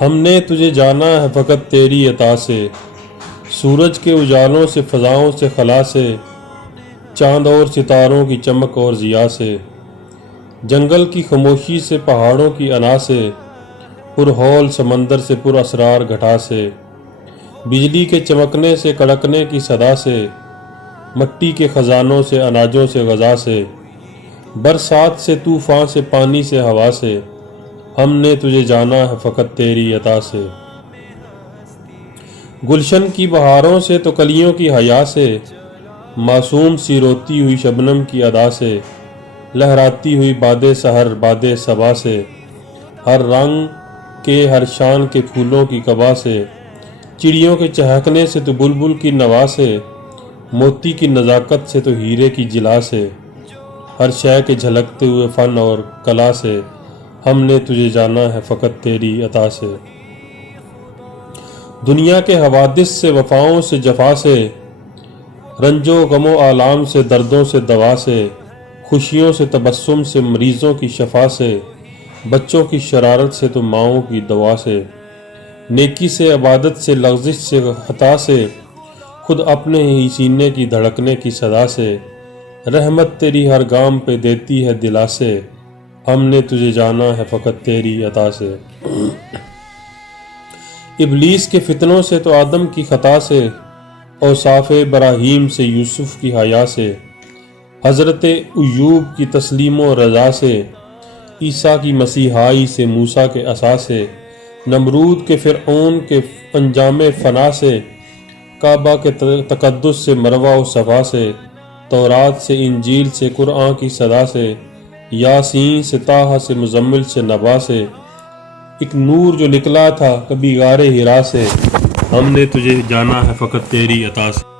ہم نے تجھے جانا ہے فقط تیری عطا سے، سورج کے اجالوں سے، فضاؤں سے، خلا سے، چاند اور ستاروں کی چمک اور ضیاء سے، جنگل کی خاموشی سے، پہاڑوں کی انا سے، پر ہول سمندر سے، پر اسرار گھٹا سے، بجلی کے چمکنے سے، کڑکنے کی صدا سے، مٹی کے خزانوں سے، اناجوں سے، غذا سے، برسات سے، طوفان سے، پانی سے، ہوا سے، ہم نے تجھے جانا ہے فقط تیری عطا سے، گلشن کی بہاروں سے تو کلیوں کی حیا سے، معصوم سی روتی ہوئی شبنم کی ادا سے، لہراتی ہوئی باد سحر باد صبا سے، ہر رنگ کے ہر شان کے پھولوں کی قبا سے، چڑیوں کے چہکنے سے تو بلبل کی نوا سے، موتی کی نزاکت سے تو ہیرے کی جلا سے، ہر شے کے جھلکتے ہوئے فن اور کلا سے، ہم نے تجھے جانا ہے فقط تیری عطا سے، دنیا کے حوادث سے، وفاؤں سے، جفا سے، رنج و غم و آلام سے، دردوں سے، دوا سے، خوشیوں سے، تبسم سے، مریضوں کی شفا سے، بچوں کی شرارت سے تو ماؤں کی دعا سے، نیکی سے، عبادت سے، لغزش سے، خطا سے، خود اپنے ہی سینے کی دھڑکنے کی صدا سے، رحمت تیری ہر گام پہ دیتی ہے دلاسے، ہم نے تجھے جانا ہے فقط تیری عطا سے، ابلیس کے فتنوں سے تو آدم کی خطا سے، اوصاف ابراہیم سے، یوسف کی حیا سے، حضرت ایوب کی تسلیم و رضا سے، عیسیٰ کی مسیحائی سے، موسیٰ کے عصا سے، نمرود کے فرعون کے انجام فنا سے، کعبہ کے تقدس سے، مروہ و صفا سے، تورات سے، انجیل سے، قرآن کی صدا سے، یاسین سے، طٰہٰ سے، مزمل سے، نبا سے، ایک نور جو نکلا تھا کبھی غار ہرا سے، ہم نے تجھے جانا ہے فقط تیری عطا سے۔